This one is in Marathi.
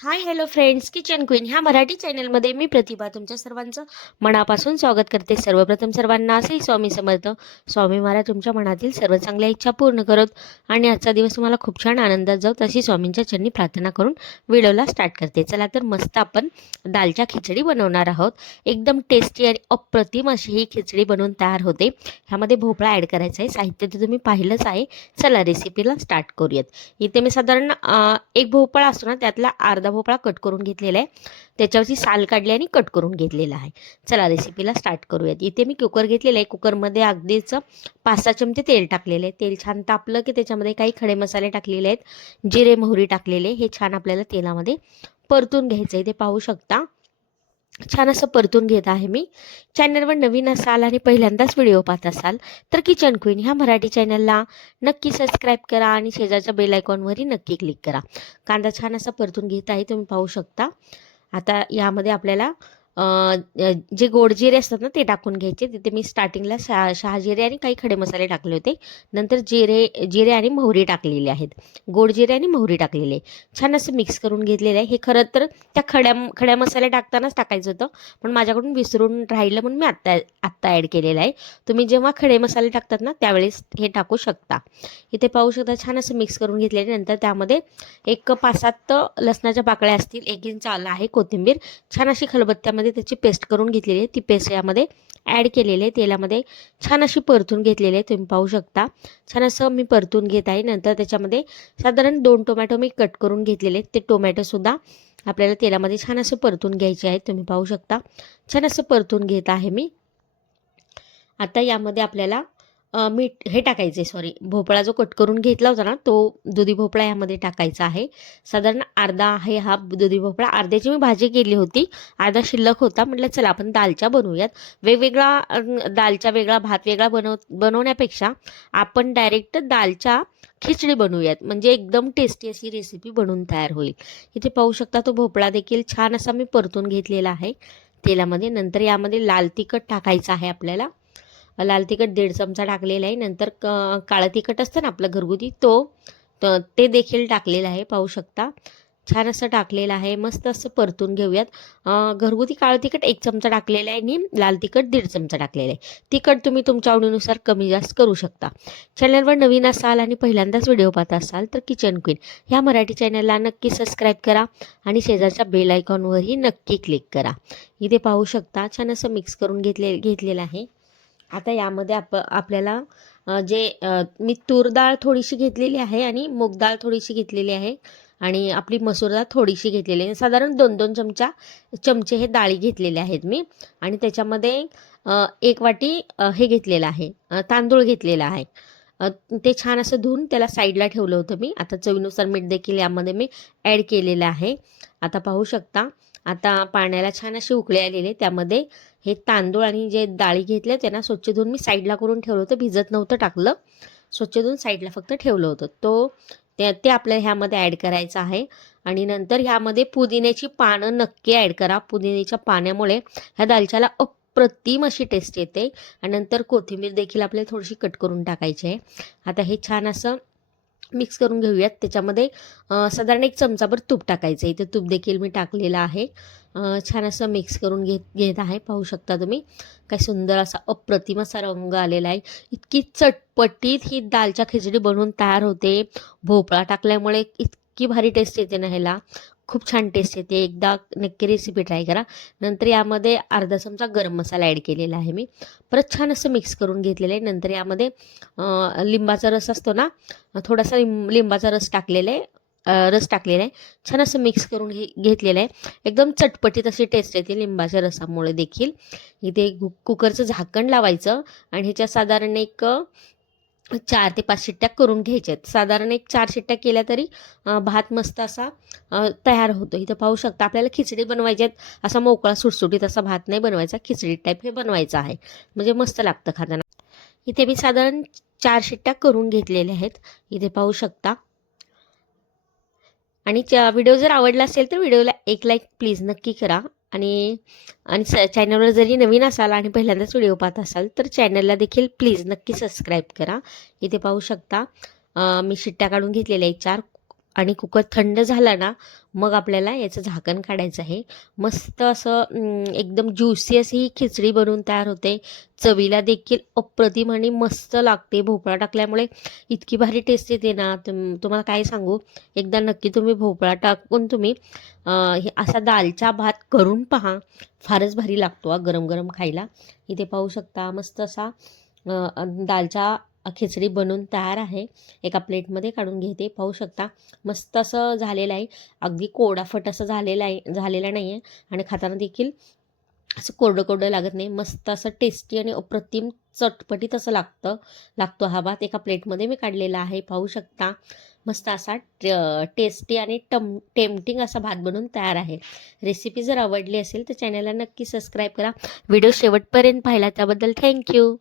Hi hello friends, kitchen queen ह्या मराठी चॅनलमध्ये मी प्रतिभा तुमच्या सर्वांचं मनापासून स्वागत करते. सर्वप्रथम सर्वांना असे स्वामी समर्थ. स्वामी महाराज तुमच्या मनातील सर्व चांगल्या इच्छा पूर्ण करत आणि आजचा दिवस तुम्हाला खूप छान आनंदात जाऊ तशी स्वामींच्या चरणी प्रार्थना करून व्हिडिओला स्टार्ट करते. चला तर मस्त आपण दालच्या खिचडी बनवणार आहोत. एकदम टेस्टी आणि अप्रतिम अशी ही खिचडी बनवून तयार होते. ह्यामध्ये भोपळा ॲड करायचा आहे. साहित्य तर तुम्ही पाहिलंच आहे. चला रेसिपीला स्टार्ट करूयात. इथे मी साधारण एक भोपळा असतो ना, त्यातला अर्धा भोपळा कट करून घेतलेला आहे. त्याच्यावरची साल काढली आणि कट करून घेतलेला आहे. चला रेसिपीला स्टार्ट करूयात. इथे मी कुकर घेतलेला आहे. कुकरमध्ये अगदीच 5-6 चमचे तेल टाकलेले आहे. तेल छान तापलं की त्याच्यामध्ये काही खडे मसाले टाकलेले आहेत. जिरे मोहरी टाकलेले. हे छान आपल्याला तेलामध्ये परतून घ्यायचं आहे. ते पाहू शकता. छान असं परतून घेत आहे मी. चॅनलवर नवीन असाल आणि पहिल्यांदाच व्हिडिओ पाहत असाल तर किचन क्वीन ह्या मराठी चॅनलला नक्की सबस्क्राईब करा आणि शेजारच्या बेल आयकॉनवरही नक्की क्लिक करा. कांदा छान असा परतून घेत आहे, तुम्ही पाहू शकता. आता यामध्ये आपल्याला जे गोड जिरे असतात ना ते टाकून घ्यायचे. तिथे मी स्टार्टिंगला शहाजिरे आणि काही खडे मसाले टाकले होते. नंतर जिरे आणि मोहरी टाकलेली आहेत. गोड जिरे आणि मोहरी टाकलेले. छान असं मिक्स करून घेतलेलं आहे. हे खरं तर त्या खड्या मसाले टाकतानाच टाकायचं होतं, पण माझ्याकडून विसरून राहिलं म्हणून मी आत्ता ॲड केलेलं आहे. तुम्ही जेव्हा खडे मसाले टाकतात ना त्यावेळेस हे टाकू शकता. इथे पाहू शकता. छान असं मिक्स करून घेतल्यानंतर त्यामध्ये एक 5-7 लसणाच्या पाकळ्या असतील, 1 इंच आलं आहे, कोथिंबीर छान अशी खलबत्त्यामध्ये त्याची पेस्ट करून घेतलेली आहे. ती पेस्ट यामध्ये ॲड केलेली आहे. तेलामध्ये छान अशी परतून घेतलेली आहे. तुम्ही पाहू शकता. छान असं मी परतून घेत आहे. नंतर त्याच्यामध्ये साधारण 2 टोमॅटो मी कट करून घेतलेले आहेत. ते टोमॅटोसुद्धा आपल्याला तेलामध्ये छान असं परतून घ्यायचे आहेत. तुम्ही पाहू शकता. छान असं परतून घेत आहे मी. आता यामध्ये आपल्याला मीठ हे टाकायचे, सॉरी, भोपळा जो कट करून घेतला होता ना तो दुधी भोपळा यामध्ये टाकायचा आहे. साधारण अर्धा आहे हा दुधी भोपळा. अर्ध्याची मी भाजी केली होती, अर्धा शिल्लक होता. म्हटलं चला आपण दालच्या बनवूयात. वेगवेगळा दालच्या वेगळा भात वेगळा बनवण्यापेक्षा आपण डायरेक्ट दालच्या खिचडी बनवूयात, म्हणजे एकदम टेस्टी अशी रेसिपी बनवून तयार होईल. इथे पाहू शकता तो भोपळा देखील छान असा मी परतून घेतलेला आहे तेलामध्ये. नंतर यामध्ये लाल तिखट टाकायचं आहे आपल्याला. लाल तिखट 1.5 चमचा टाकलेला आहे. नंतर काळं तिखट असतं ना आपलं घरगुती ते देखील टाकलेलं आहे. पाहू शकता. छान असं टाकलेलं आहे. मस्त असं परतून घेऊयात. घरगुती काळं तिखट 1 चमचा टाकलेलं आहे आणि लाल तिखट 1.5 चमचा टाकलेलं आहे. तिखट तुम्ही तुमच्या आवडीनुसार कमी जास्त करू शकता. चॅनलवर नवीन असाल आणि पहिल्यांदाच व्हिडिओ पाहत असाल तर किचन क्वीन ह्या मराठी चॅनलला नक्की सबस्क्राईब करा आणि शेजारच्या बेल आयकॉनवरही नक्की क्लिक करा. इथे पाहू शकता. छान असं मिक्स करून घेतलेलं आहे. आता यामध्ये आपल्याला मी तूर डाळ थोडीशी घेतलेली आहे आणि मूग डाळ थोडीशी घेतलेली आहे आणि आपली मसूर डाळ थोडीशी घेतलेली आहे. साधारण 2-2 चमचे हे डाळी घेतलेले आहेत मी. आणि त्याच्यामध्ये 1 वाटी हे घेतलेलं आहे, तांदूळ घेतलेला आहे. ते छान असं धुवून त्याला साईडला ठेवलं होतं मी. आता चवीनुसार मीठ देखील यामध्ये मी ॲड केलेलं आहे. आता पाहू शकता. आता पाण्याला छान अशी उकळी आलेली. त्यामध्ये हे तांदूळ आणि जे डाळी घेतल्या त्यांना स्वच्छ धुवून मी साईडला करून ठेवलं होतं. भिजत नव्हतं टाकलं, स्वच्छ धुवून साईडला फक्त ठेवलं होतं. ते आपल्याला ह्यामध्ये ॲड करायचं आहे. आणि नंतर ह्यामध्ये पुदिन्याची पानं नक्की ॲड करा. पुदिन्याच्या पाण्यामुळे ह्या दालच्याला अप्रतिम अशी टेस्ट येते. आणि नंतर कोथिंबीर देखील आपल्याला थोडीशी कट करून टाकायची आहे. आता हे छान असं मिक्स करून घेऊयात. त्याच्यामध्ये साधारण 1 चमचाभर तूप टाकायचं आहे. इथे तूप देखील मी टाकलेलं आहे. छान असं मिक्स करून घेत आहे. पाहू शकता तुम्ही. काय सुंदर असा अप्रतिम असा रंग आलेला आहे. इतकी चटपटीत ही दालच्या खिचडी बनवून तयार होते. भोपळा टाकल्यामुळे इतकी भारी टेस्ट येते ना ह्याला. खूप छान टेस्ट येते. एकदा नक्की रेसिपी ट्राय करा. नंतर यामध्ये अर्धा चमचा गरम मसाला ॲड केलेला आहे मी. परत छान असं मिक्स करून घेतलेलं आहे. नंतर यामध्ये लिंबाचा रस असतो ना, थोडासा लिंबाचा रस टाकलेला आहे. छान असं मिक्स करून घेतलेलं आहे. एकदम चटपटीत अशी टेस्ट येते लिंबाच्या रसामुळे देखील. इथे कुकरचं झाकण लावायचं आणि ह्याच्या साधारण एक 4 ते 5 शिट्ट्या करून घ्यायच्यात. साधारण 4 शिट्ट्या केल्या तरी भात मस्त असा तयार होतो. इथं पाहू शकता. आपल्याला खिचडी बनवायची आहेत. असा मोकळा सुटसुटीत असा भात नाही बनवायचा, खिचडी टाईप हे बनवायचं आहे, म्हणजे मस्त लागतं खाताना. इथे मी साधारण 4 शिट्ट्या करून घेतलेल्या आहेत. इथे पाहू शकता. आणि व्हिडिओ जर आवडला असेल तर व्हिडिओला एक लाईक प्लीज नक्की करा. आणि आणि चॅनलवर जरी नवीन असाल आणि पहिल्यांदाच व्हिडिओ पाहत असाल तर चॅनलला देखील प्लीज नक्की सबस्क्राईब करा. इथे पाहू शकता. मी शिट्ट्या काढून घेतलेल्या आहेत 4. आणि कुकर थंड झाला ना, मग आपल्याला याचं झाकण काढायचं आहे. मस्त असं एकदम ज्युसी अशी ही खिचडी बनवून तयार होते. चवीला देखील अप्रतिम आणि मस्त लागते. भोपळा टाकल्यामुळे इतकी भारी टेस्ट येते ना, तुम्हाला काय सांगू. एकदा नक्की तुम्ही भोपळा टाकून तुम्ही हे असा दालचा भात करून पहा. फारच भारी लागतो गरम गरम खायला. इथे पाहू शकता मस्त असा दालचा खिचडी बनवून तयार आहे. एका प्लेटमध्ये काढून घेते. पाहू शकता मस्त असं झालेलं आहे. अगदी कोरडाफट असं झालेलं नाही आहे आणि खाताना देखील असं कोरडं कोरडं लागत नाही. मस्त असं टेस्टी आणि अप्रतिम चटपटीत असं लागतो हा भात. एका प्लेटमध्ये मी काढलेला आहे. पाहू शकता मस्त असा टेस्टी आणि टेम्पटिंग असा भात बनवून तयार आहे. रेसिपी जर आवडली असेल तर चॅनलला नक्की सबस्क्राईब करा. व्हिडिओ शेवटपर्यंत पाहिला त्याबद्दल थँक्यू.